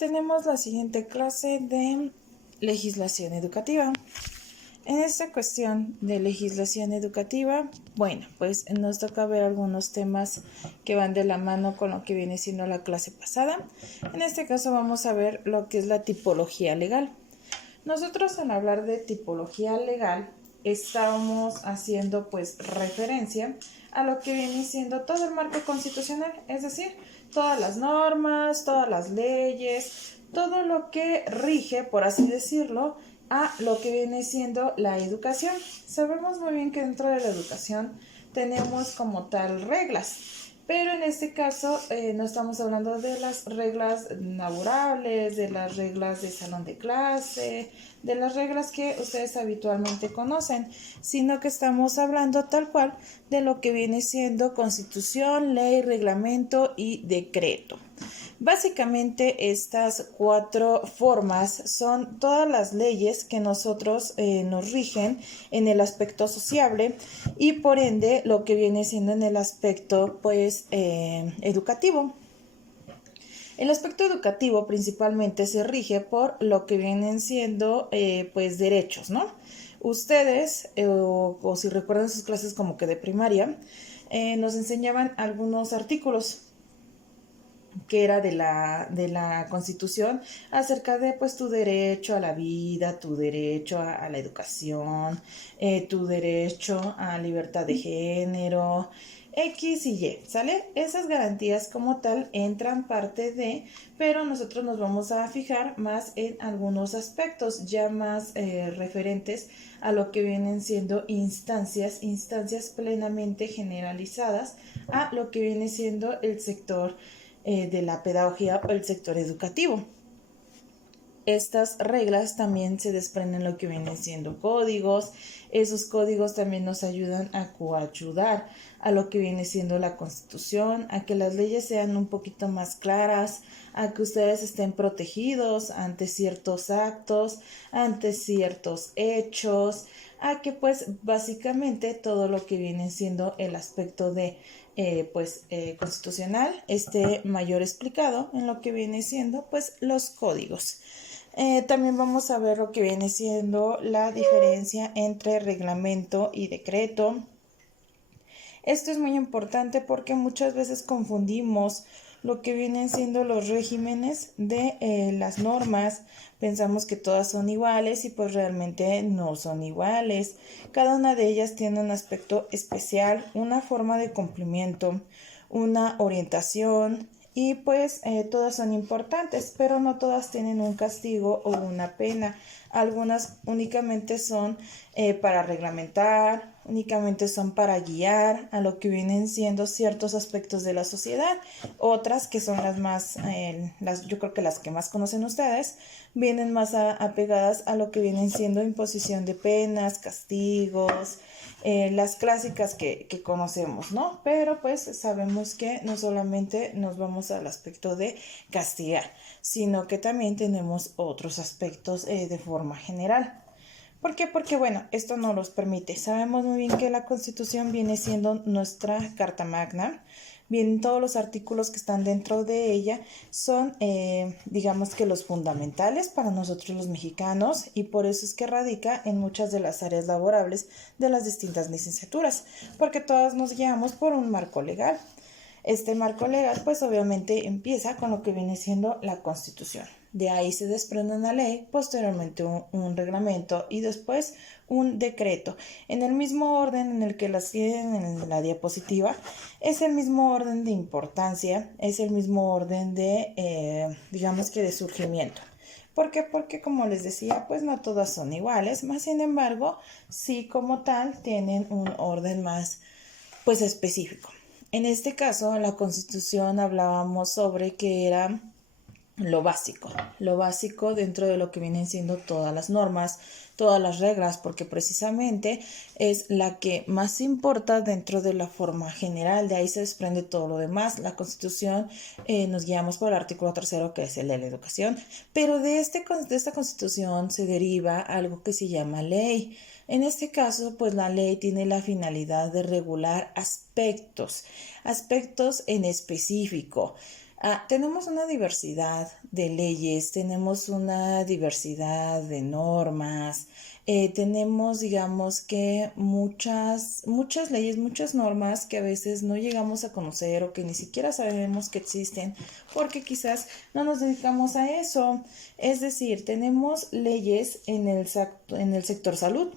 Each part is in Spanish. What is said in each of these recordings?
tenemos la siguiente clase de legislación educativa. En esta cuestión de legislación educativa, bueno, pues nos toca ver algunos temas que van de la mano con lo que viene siendo la clase pasada. En este caso vamos a ver lo que es la tipología legal. Nosotros al hablar de tipología legal estamos haciendo pues referencia a lo que viene siendo todo el marco constitucional, es decir, todas las normas, todas las leyes, todo lo que rige, por así decirlo, a lo que viene siendo la educación. Sabemos muy bien que dentro de la educación tenemos como tal reglas, pero en este caso no estamos hablando de las reglas laborables, de las reglas de salón de clase, de las reglas que ustedes habitualmente conocen, sino que estamos hablando tal cual de lo que viene siendo constitución, ley, reglamento y decreto. Básicamente estas cuatro formas son todas las leyes que nosotros nos rigen en el aspecto sociable y por ende lo que viene siendo en el aspecto pues educativo. El aspecto educativo principalmente se rige por lo que vienen siendo pues derechos, ¿no? Ustedes, o si recuerdan sus clases como que de primaria, nos enseñaban algunos artículos que era de la Constitución acerca de pues tu derecho a la vida, tu derecho a la educación, tu derecho a libertad de género, X y Y, ¿sale? Esas garantías como tal entran parte de, pero nosotros nos vamos a fijar más en algunos aspectos ya más referentes a lo que vienen siendo instancias plenamente generalizadas a lo que viene siendo el sector de la pedagogía o el sector educativo. Estas reglas también se desprenden lo que vienen siendo códigos. Esos códigos también nos ayudan a coayudar a lo que viene siendo la Constitución, a que las leyes sean un poquito más claras, a que ustedes estén protegidos ante ciertos actos, ante ciertos hechos, a que pues básicamente todo lo que viene siendo el aspecto de constitucional esté mayor explicado en lo que viene siendo pues los códigos. También vamos a ver lo que viene siendo la diferencia entre reglamento y decreto. Esto es muy importante porque muchas veces confundimos lo que vienen siendo los regímenes de las normas. Pensamos que todas son iguales y pues realmente no son iguales. Cada una de ellas tiene un aspecto especial, una forma de cumplimiento, una orientación y pues todas son importantes, pero no todas tienen un castigo o una pena. Algunas únicamente son para reglamentar, únicamente son para guiar a lo que vienen siendo ciertos aspectos de la sociedad. Otras que son las más, yo creo que las que más conocen ustedes, vienen más apegadas a lo que vienen siendo imposición de penas, castigos, las clásicas que conocemos, ¿no? Pero pues sabemos que no solamente nos vamos al aspecto de castigar, sino que también tenemos otros aspectos de forma general. ¿Por qué? Porque bueno, esto no los permite. Sabemos muy bien que la Constitución viene siendo nuestra Carta Magna. Bien, todos los artículos que están dentro de ella son, digamos que los fundamentales para nosotros los mexicanos y por eso es que radica en muchas de las áreas laborables de las distintas licenciaturas, porque todas nos guiamos por un marco legal. Este marco legal pues obviamente empieza con lo que viene siendo la Constitución. De ahí se desprende una ley, posteriormente un reglamento y después un decreto. En el mismo orden en el que las tienen en la diapositiva, es el mismo orden de importancia, es el mismo orden de, digamos que de surgimiento. ¿Por qué? Porque como les decía, pues no todas son iguales, más sin embargo, sí como tal tienen un orden más pues específico. En este caso, en la Constitución hablábamos sobre que era lo básico dentro de lo que vienen siendo todas las normas, todas las reglas, porque precisamente es la que más importa dentro de la forma general, de ahí se desprende todo lo demás. La Constitución nos guiamos por el artículo 3 que es el de la educación, pero de esta Constitución se deriva algo que se llama ley. En este caso, pues la ley tiene la finalidad de regular aspectos en específico. Tenemos una diversidad de leyes, tenemos una diversidad de normas, tenemos, digamos que muchas leyes, muchas normas que a veces no llegamos a conocer o que ni siquiera sabemos que existen porque quizás no nos dedicamos a eso. Es decir, tenemos leyes en el sector salud.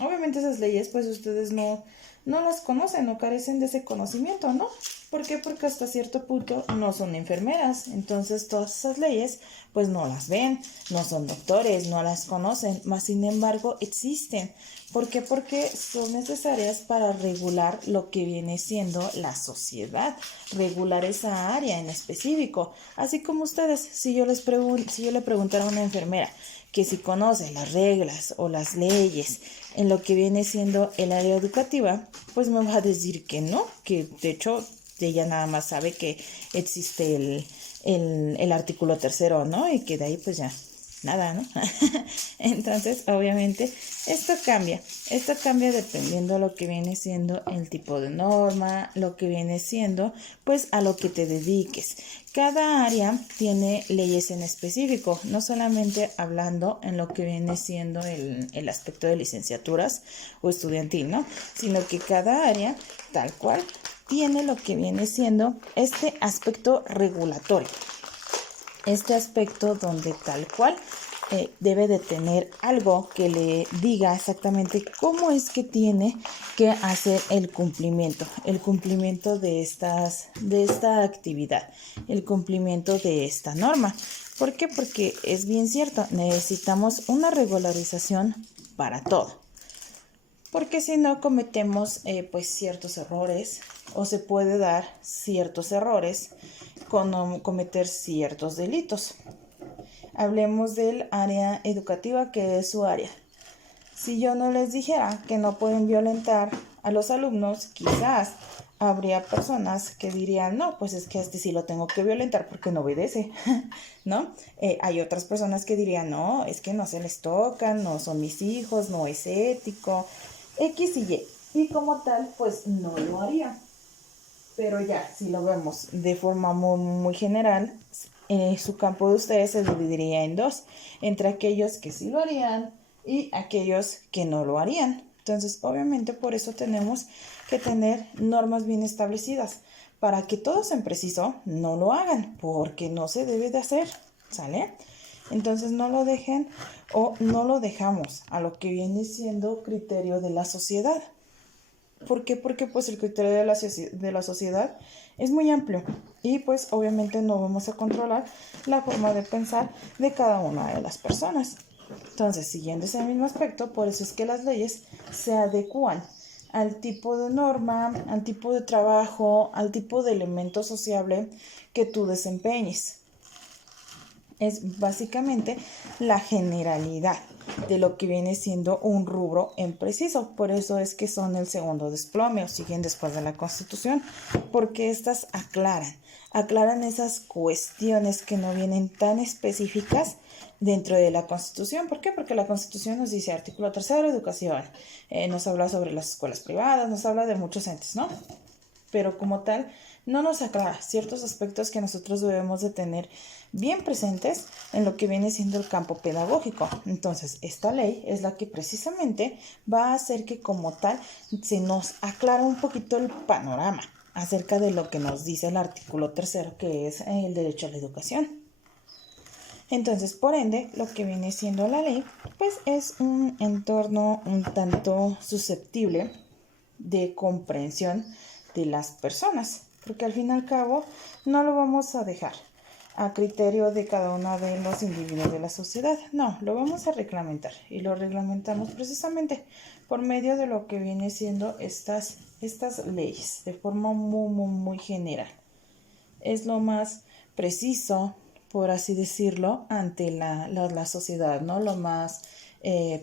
Obviamente esas leyes pues ustedes no las conocen o carecen de ese conocimiento, ¿no? ¿Por qué? Porque hasta cierto punto no son enfermeras, entonces todas esas leyes pues no las ven, no son doctores, no las conocen, más sin embargo existen. ¿Por qué? Porque son necesarias para regular lo que viene siendo la sociedad, regular esa área en específico. Así como ustedes, si yo le preguntara a una enfermera que si conoce las reglas o las leyes en lo que viene siendo el área educativa, pues me va a decir que no, que de hecho ella nada más sabe que existe el artículo 3º, ¿no? Y que de ahí pues ya nada, ¿no? Entonces, obviamente, esto cambia dependiendo de lo que viene siendo el tipo de norma, lo que viene siendo, pues, a lo que te dediques. Cada área tiene leyes en específico, no solamente hablando en lo que viene siendo el aspecto de licenciaturas o estudiantil, ¿no? Sino que cada área, tal cual, tiene lo que viene siendo este aspecto regulatorio. Este aspecto donde tal cual debe de tener algo que le diga exactamente cómo es que tiene que hacer el cumplimiento de esta actividad, el cumplimiento de esta norma. ¿Por qué? Porque es bien cierto, necesitamos una regularización para todo. Porque si no cometemos pues ciertos errores o se puede dar ciertos errores con cometer ciertos delitos. Hablemos del área educativa, que es su área. Si yo no les dijera que no pueden violentar a los alumnos, quizás habría personas que dirían, no, pues es que a este sí lo tengo que violentar porque no obedece, ¿no? Hay otras personas que dirían, no, es que no se les toca, no son mis hijos, no es ético, X y Y. Y como tal, pues no lo haría. Pero ya, si lo vemos de forma muy general, su campo de ustedes se dividiría en dos, entre aquellos que sí lo harían y aquellos que no lo harían. Entonces, obviamente, por eso tenemos que tener normas bien establecidas, para que todos en preciso no lo hagan, porque no se debe de hacer, ¿sale? Entonces no lo dejen o no lo dejamos a lo que viene siendo criterio de la sociedad. ¿Por qué? Porque pues el criterio de la sociedad es muy amplio y pues obviamente no vamos a controlar la forma de pensar de cada una de las personas. Entonces, siguiendo ese mismo aspecto, por eso es que las leyes se adecúan al tipo de norma, al tipo de trabajo, al tipo de elemento sociable que tú desempeñes. Es básicamente la generalidad de lo que viene siendo un rubro en preciso. Por eso es que son el segundo desplome o siguen después de la Constitución, porque estas aclaran esas cuestiones que no vienen tan específicas dentro de la Constitución. ¿Por qué? Porque la Constitución nos dice, artículo 3º, educación, nos habla sobre las escuelas privadas, nos habla de muchos entes, ¿no? Pero como tal, no nos aclara ciertos aspectos que nosotros debemos de tener bien presentes en lo que viene siendo el campo pedagógico. Entonces, esta ley es la que precisamente va a hacer que como tal se nos aclara un poquito el panorama acerca de lo que nos dice el artículo 3º, que es el derecho a la educación. Entonces, por ende, lo que viene siendo la ley, pues es un entorno un tanto susceptible de comprensión de las personas, porque al fin y al cabo no lo vamos a dejar a criterio de cada uno de los individuos de la sociedad, no, lo vamos a reglamentar y lo reglamentamos precisamente por medio de lo que viene siendo estas leyes de forma muy general. Es lo más preciso, por así decirlo, ante la sociedad, ¿no? Lo más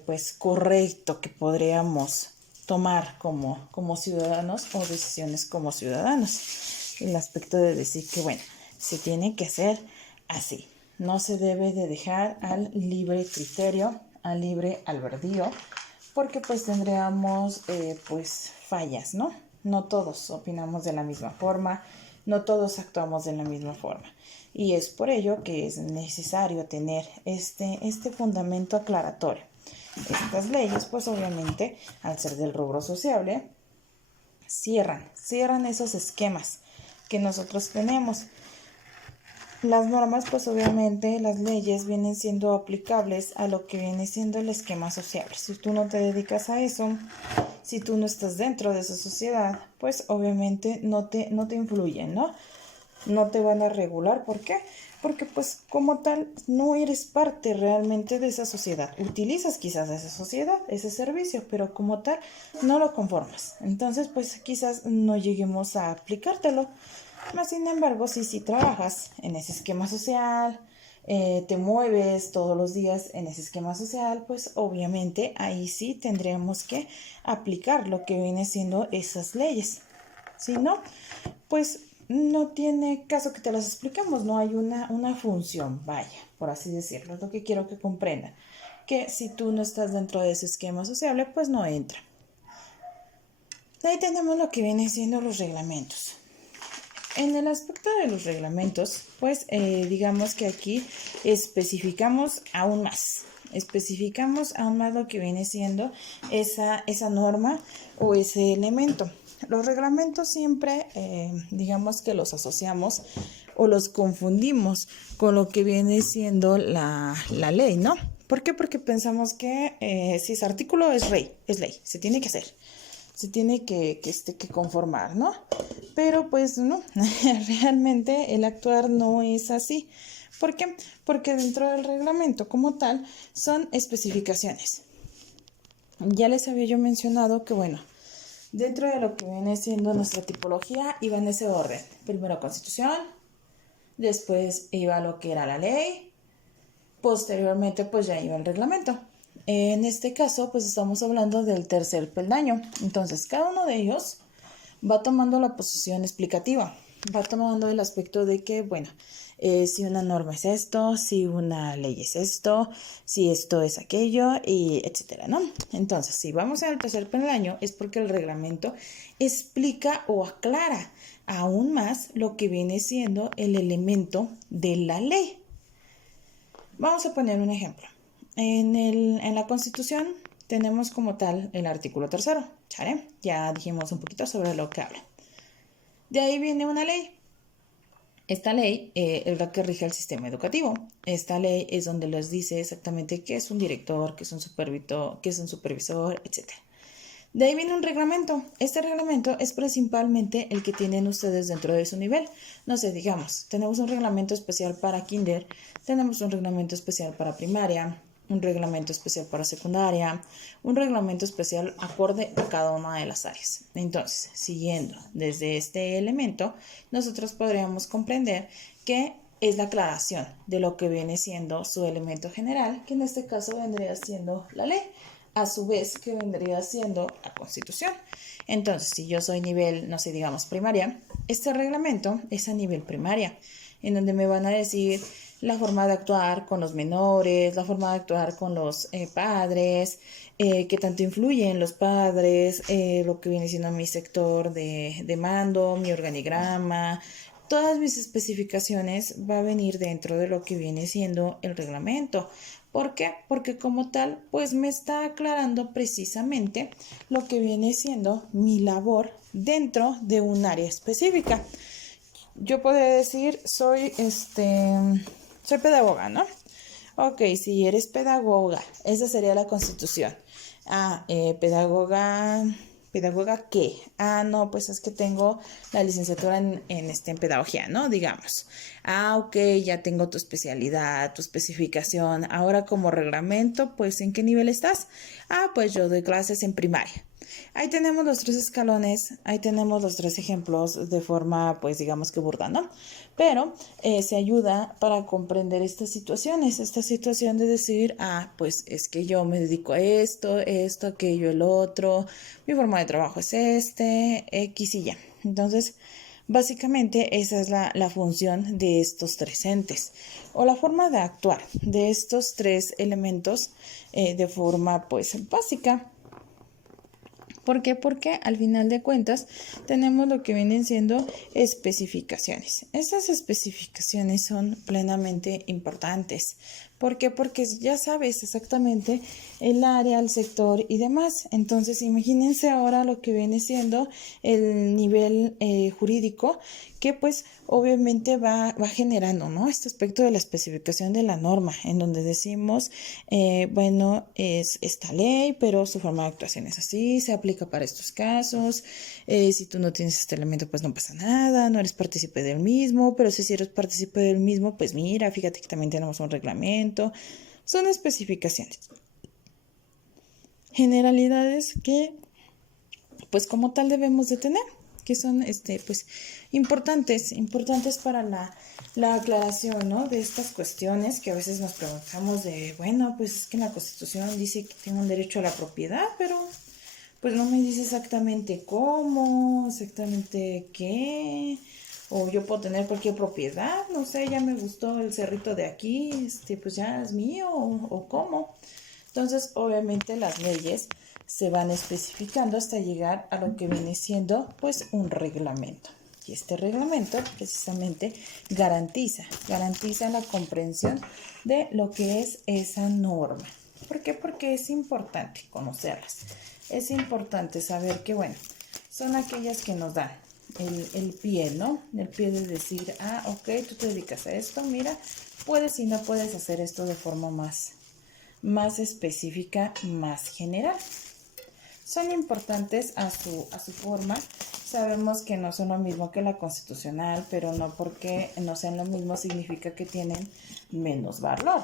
pues correcto que podríamos tomar como ciudadanos o decisiones como ciudadanos. El aspecto de decir que, bueno, se tiene que hacer así. No se debe de dejar al libre criterio, al libre albedrío, porque pues tendríamos pues fallas, ¿no? No todos opinamos de la misma forma, No todos actuamos de la misma forma. Y es por ello que es necesario tener este fundamento aclaratorio. Estas leyes, pues obviamente, al ser del rubro sociable, cierran esos esquemas que nosotros tenemos. Las normas, pues obviamente las leyes vienen siendo aplicables a lo que viene siendo el esquema sociable. Si tú no te dedicas a eso, si tú no estás dentro de esa sociedad, pues obviamente no te influyen, ¿no? No te van a regular. ¿Por qué? Porque pues como tal no eres parte realmente de esa sociedad. Utilizas quizás esa sociedad, ese servicio, pero como tal no lo conformas. Entonces pues quizás no lleguemos a aplicártelo. Más sin embargo, si trabajas en ese esquema social, te mueves todos los días en ese esquema social, pues obviamente ahí sí tendríamos que aplicar lo que viene siendo esas leyes. Si no, pues no tiene caso que te las expliquemos, no hay una función, vaya, por así decirlo. Es lo que quiero que comprendan, que si tú no estás dentro de ese esquema sociable, pues no entra. Ahí tenemos lo que viene siendo los reglamentos. En el aspecto de los reglamentos, pues digamos que aquí especificamos aún más lo que viene siendo esa norma o ese elemento. Los reglamentos siempre, digamos que los asociamos o los confundimos con lo que viene siendo la ley, ¿no? ¿Por qué? Porque pensamos que si es artículo es ley, se tiene que hacer. Se tiene que conformar, ¿no? Pero pues no, realmente el actuar no es así. ¿Por qué? Porque dentro del reglamento como tal son especificaciones. Ya les había yo mencionado que, bueno, dentro de lo que viene siendo nuestra tipología iba en ese orden. Primero Constitución, después iba lo que era la ley, posteriormente pues ya iba el reglamento. En este caso, pues estamos hablando del tercer peldaño. Entonces, cada uno de ellos va tomando la posición explicativa, va tomando el aspecto de que, bueno, si una norma es esto, si una ley es esto, si esto es aquello, y etcétera, ¿no? Entonces, si vamos al tercer peldaño, es porque el reglamento explica o aclara aún más lo que viene siendo el elemento de la ley. Vamos a poner un ejemplo. En la Constitución tenemos como tal el artículo 3º, ¿sale? Ya dijimos un poquito sobre lo que habla. De ahí viene una ley. Esta ley es la que rige el sistema educativo. Esta ley es donde les dice exactamente qué es un director, qué es un supervisor, etc. De ahí viene un reglamento. Este reglamento es principalmente el que tienen ustedes dentro de su nivel. No sé, digamos, tenemos un reglamento especial para kinder, tenemos un reglamento especial para primaria, un reglamento especial para secundaria, un reglamento especial acorde a cada una de las áreas. Entonces, siguiendo desde este elemento, nosotros podríamos comprender que es la aclaración de lo que viene siendo su elemento general, que en este caso vendría siendo la ley, a su vez que vendría siendo la Constitución. Entonces, si yo soy nivel, no sé, digamos primaria, este reglamento es a nivel primaria, en donde me van a decir la forma de actuar con los menores, la forma de actuar con los padres, qué tanto influyen los padres, lo que viene siendo mi sector de mando, mi organigrama. Todas mis especificaciones va a venir dentro de lo que viene siendo el reglamento. ¿Por qué? Porque como tal, pues me está aclarando precisamente lo que viene siendo mi labor dentro de un área específica. Yo podría decir, soy pedagoga, ¿no? Ok, si eres pedagoga, esa sería la Constitución. Pedagoga... ¿Pedagoga qué? No, pues es que tengo la licenciatura en pedagogía, ¿no? Digamos. Ok, ya tengo tu especialidad, tu especificación. Ahora como reglamento, pues ¿en qué nivel estás? Pues yo doy clases en primaria. Ahí tenemos los 3 escalones, ahí tenemos los 3 ejemplos de forma, pues digamos que burda, ¿no? Pero se ayuda para comprender esta situación de decir, pues es que yo me dedico a esto, aquello, el otro, mi forma de trabajo es X y ya. Entonces, básicamente esa es la función de estos 3 entes o la forma de actuar de estos 3 elementos de forma, pues, básica. ¿Por qué? Porque al final de cuentas tenemos lo que vienen siendo especificaciones. Estas especificaciones son plenamente importantes. ¿Por qué? Porque ya sabes exactamente el área, el sector y demás. Entonces, imagínense ahora lo que viene siendo el nivel jurídico, que pues obviamente va generando, ¿no? Este aspecto de la especificación de la norma, en donde decimos, bueno, es esta ley, pero su forma de actuación es así, se aplica para estos casos, si tú no tienes este elemento, pues no pasa nada, no eres partícipe del mismo, pero si eres partícipe del mismo, pues mira, fíjate que también tenemos un reglamento, son especificaciones. Generalidades que, pues como tal debemos de tener, que son pues importantes para la aclaración, ¿no? De estas cuestiones que a veces nos preguntamos de, bueno, pues es que la Constitución dice que tengo un derecho a la propiedad, pero pues no me dice exactamente cómo, exactamente qué, o yo puedo tener cualquier propiedad, no sé, ya me gustó el cerrito de aquí, pues ya es mío, o cómo. Entonces, obviamente las leyes se van especificando hasta llegar a lo que viene siendo pues un reglamento. Y este reglamento precisamente garantiza la comprensión de lo que es esa norma. ¿Por qué? Porque es importante conocerlas. Es importante saber que, bueno, son aquellas que nos dan el pie, ¿no? El pie de decir, ok, tú te dedicas a esto, mira, puedes y no puedes hacer esto de forma más específica, más general. Son importantes a su forma. Sabemos que no son lo mismo que la constitucional, pero no porque no sean lo mismo significa que tienen menos valor.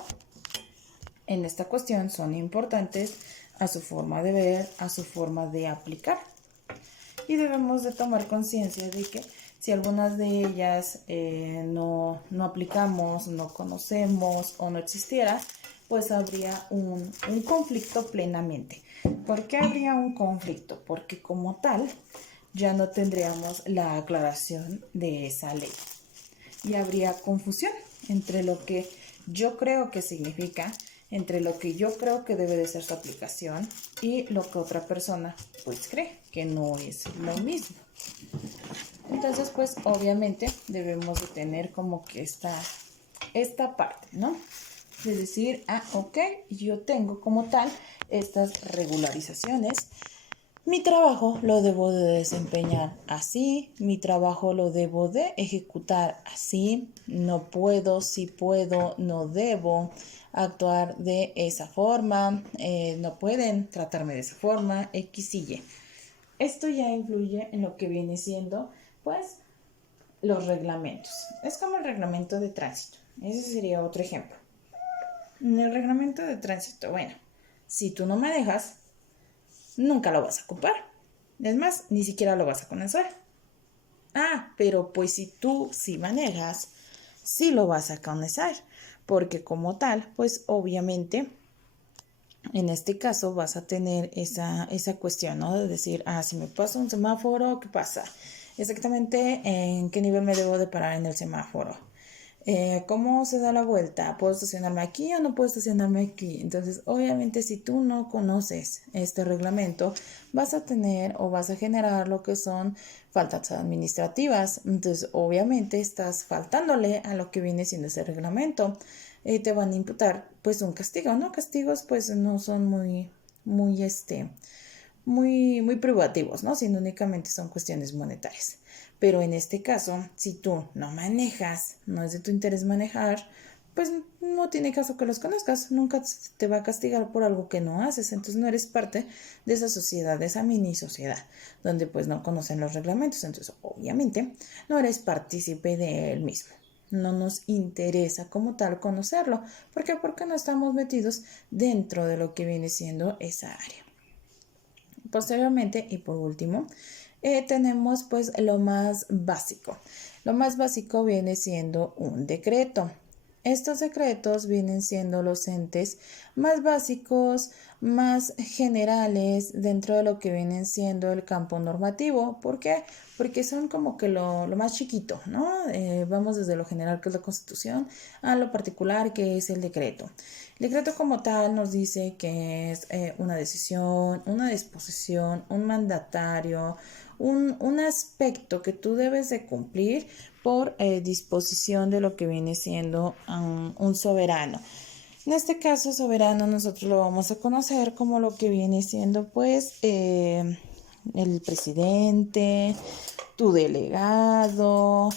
En esta cuestión son importantes a su forma de ver, a su forma de aplicar. Y debemos de tomar conciencia de que si algunas de ellas no aplicamos, no conocemos o no existiera, pues habría un conflicto plenamente. ¿Por qué habría un conflicto? Porque como tal ya no tendríamos la aclaración de esa ley y habría confusión entre lo que yo creo que significa, entre lo que yo creo que debe de ser su aplicación y lo que otra persona pues cree que no es lo mismo. Entonces pues obviamente debemos de tener como que esta parte, ¿no? De decir, ok, yo tengo como tal estas regularizaciones. Mi trabajo lo debo de desempeñar así, mi trabajo lo debo de ejecutar así, no puedo, sí puedo, no debo actuar de esa forma, no pueden tratarme de esa forma, X y Y. Esto ya influye en lo que viene siendo, pues, los reglamentos. Es como el reglamento de tránsito. Ese sería otro ejemplo. En el reglamento de tránsito, bueno, si tú no manejas, nunca lo vas a ocupar. Es más, ni siquiera lo vas a conocer. Pero pues si tú sí manejas, sí lo vas a conocer. Porque como tal, pues obviamente, en este caso vas a tener esa cuestión, ¿no? De decir, si me pasa un semáforo, ¿qué pasa? Exactamente en qué nivel me debo de parar en el semáforo. ¿Cómo se da la vuelta? ¿Puedo estacionarme aquí o no puedo estacionarme aquí? Entonces, obviamente, si tú no conoces este reglamento, vas a tener o vas a generar lo que son faltas administrativas. Entonces, obviamente, estás faltándole a lo que viene siendo ese reglamento. Te van a imputar, pues, un castigo, ¿no? Castigos, pues, no son muy privativos, ¿no? Sino únicamente son cuestiones monetarias. Pero en este caso, si tú no manejas, no es de tu interés manejar, pues no tiene caso que los conozcas. Nunca te va a castigar por algo que no haces. Entonces no eres parte de esa sociedad, de esa mini sociedad, donde pues no conocen los reglamentos. Entonces obviamente no eres partícipe de él mismo. No nos interesa como tal conocerlo. ¿Por qué? Porque no estamos metidos dentro de lo que viene siendo esa área. Posteriormente y por último, tenemos pues lo más básico. Lo más básico viene siendo un decreto. Estos decretos vienen siendo los entes más básicos, más generales dentro de lo que vienen siendo el campo normativo. ¿Por qué? Porque son como que lo más chiquito, ¿no? Vamos desde lo general, que es la Constitución, a lo particular, que es el decreto. El decreto como tal nos dice que es una decisión, una disposición, un mandatario, un aspecto que tú debes de cumplir por disposición de lo que viene siendo un soberano. En este caso, soberano, nosotros lo vamos a conocer como lo que viene siendo, pues, el presidente, tu delegado.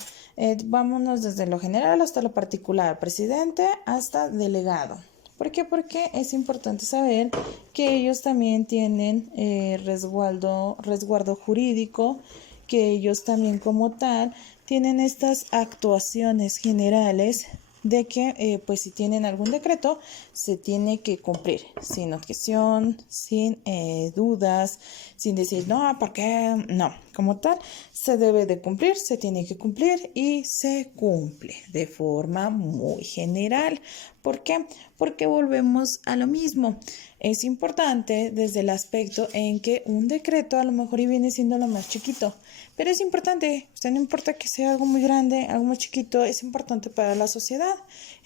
Vámonos desde lo general hasta lo particular, presidente hasta delegado. ¿Por qué? Porque es importante saber que ellos también tienen resguardo jurídico, que ellos también como tal tienen estas actuaciones generales de que pues si tienen algún decreto se tiene que cumplir sin objeción, sin dudas, sin decir no, ¿por qué? No, como tal se debe de cumplir, se tiene que cumplir y se cumple de forma muy general. ¿Por qué? Porque volvemos a lo mismo. Es importante desde el aspecto en que un decreto a lo mejor y viene siendo lo más chiquito, pero es importante, o sea, no importa que sea algo muy grande, algo muy chiquito, es importante para la sociedad.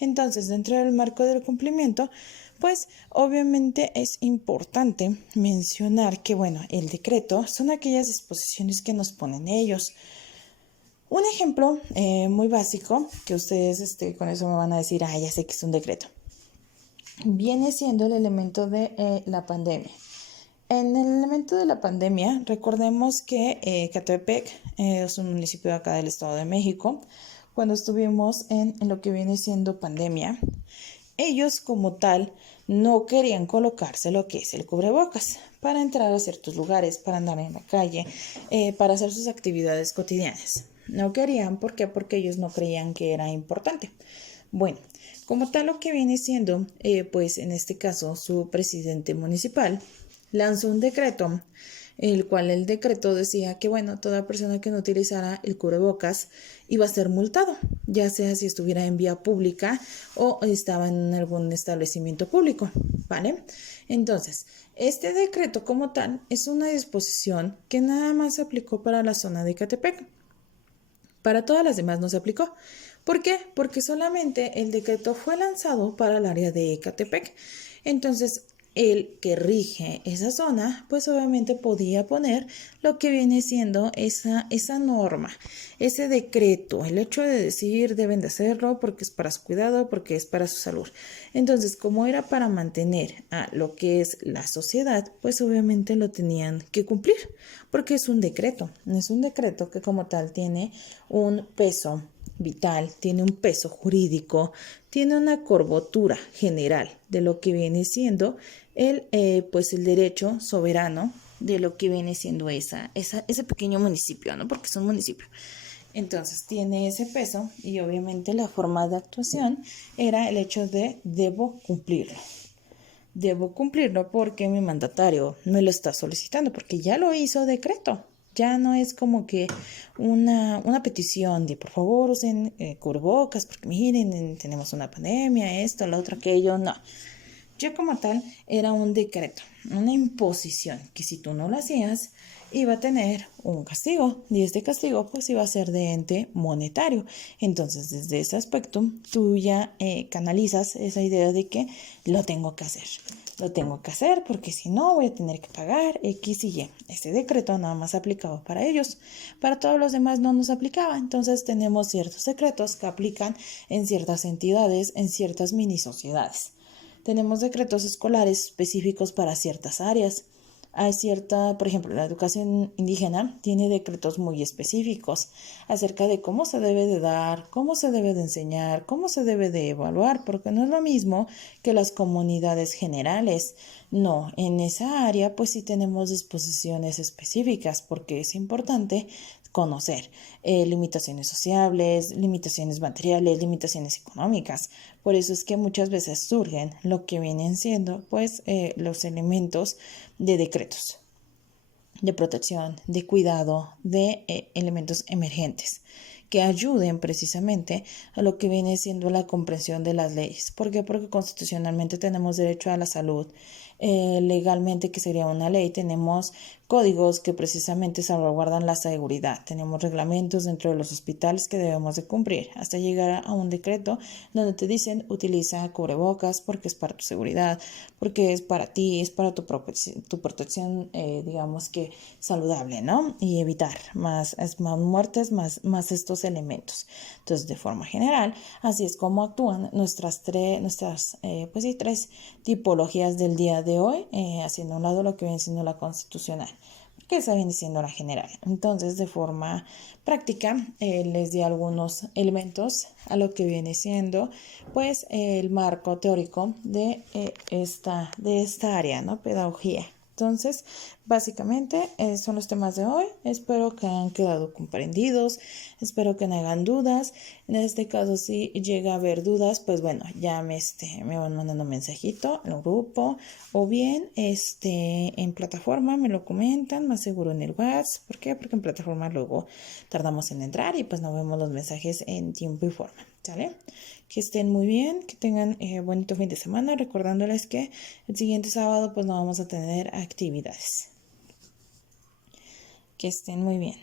Entonces, dentro del marco del cumplimiento, pues obviamente es importante mencionar que, bueno, el decreto son aquellas disposiciones que nos ponen ellos. Un ejemplo muy básico, que ustedes con eso me van a decir, ya sé que es un decreto, viene siendo el elemento de la pandemia. En el elemento de la pandemia, recordemos que Ecatepec es un municipio de acá del Estado de México. Cuando estuvimos en lo que viene siendo pandemia, ellos como tal no querían colocarse lo que es el cubrebocas para entrar a ciertos lugares, para andar en la calle, para hacer sus actividades cotidianas. No querían, ¿por qué? Porque ellos no creían que era importante. Bueno, como tal lo que viene siendo, pues en este caso su presidente municipal lanzó un decreto, el cual el decreto decía que, bueno, toda persona que no utilizara el cubrebocas iba a ser multado, ya sea si estuviera en vía pública o estaba en algún establecimiento público, ¿vale? Entonces, este decreto como tal es una disposición que nada más se aplicó para la zona de Ecatepec. Para todas las demás no se aplicó. ¿Por qué? Porque solamente el decreto fue lanzado para el área de Ecatepec. Entonces, el que rige esa zona, pues obviamente podía poner lo que viene siendo esa norma, ese decreto, el hecho de decir deben de hacerlo porque es para su cuidado, porque es para su salud. Entonces, como era para mantener a lo que es la sociedad, pues obviamente lo tenían que cumplir, porque es un decreto que como tal tiene un peso vital, tiene un peso jurídico, tiene una curvatura general de lo que viene siendo pues el derecho soberano de lo que viene siendo ese pequeño municipio, ¿no? Porque es un municipio. Entonces tiene ese peso y obviamente la forma de actuación era el hecho de debo cumplirlo. Debo cumplirlo porque mi mandatario me lo está solicitando, porque ya lo hizo decreto. Ya no es como que una petición de por favor usen cubrebocas porque miren, tenemos una pandemia, esto, lo otro, aquello, no. Ya como tal era un decreto, una imposición que si tú no lo hacías iba a tener un castigo y este castigo pues iba a ser de ente monetario. Entonces desde ese aspecto tú ya canalizas esa idea de que lo tengo que hacer. Lo tengo que hacer porque si no voy a tener que pagar X y Y. Este decreto nada más aplicaba para ellos. Para todos los demás no nos aplicaba. Entonces tenemos ciertos decretos que aplican en ciertas entidades, en ciertas mini sociedades. Tenemos decretos escolares específicos para ciertas áreas. Hay por ejemplo, la educación indígena tiene decretos muy específicos acerca de cómo se debe de dar, cómo se debe de enseñar, cómo se debe de evaluar, porque no es lo mismo que las comunidades generales. No, en esa área pues sí tenemos disposiciones específicas porque es importante conocer limitaciones sociales, limitaciones materiales, limitaciones económicas. Por eso es que muchas veces surgen lo que vienen siendo pues los elementos de decretos de protección, de cuidado, de elementos emergentes que ayuden precisamente a lo que viene siendo la comprensión de las leyes. ¿Por qué? Porque constitucionalmente tenemos derecho a la salud. Legalmente, que sería una ley, tenemos códigos que precisamente salvaguardan la seguridad. Tenemos reglamentos dentro de los hospitales que debemos de cumplir, hasta llegar a un decreto donde te dicen utiliza cubrebocas porque es para tu seguridad, porque es para ti, es para tu protección, digamos que saludable, ¿no? Y evitar más muertes, más estos elementos. Entonces, de forma general, así es como actúan nuestras tres tipologías del día de hoy, haciendo a un lado lo que viene siendo la constitucional, que esa viene siendo la general. Entonces, de forma práctica, les di algunos elementos a lo que viene siendo, pues, el marco teórico de esta área, ¿no? Pedagogía. Entonces, básicamente son los temas de hoy. Espero que hayan quedado comprendidos. Espero que no hagan dudas. En este caso, si llega a haber dudas, pues bueno, ya me van mandando un mensajito en el grupo o bien en plataforma me lo comentan, más seguro en el WhatsApp. ¿Por qué? Porque en plataforma luego tardamos en entrar y pues no vemos los mensajes en tiempo y forma. ¿Sale? Que estén muy bien, que tengan bonito fin de semana, recordándoles que el siguiente sábado pues no vamos a tener actividades. Que estén muy bien.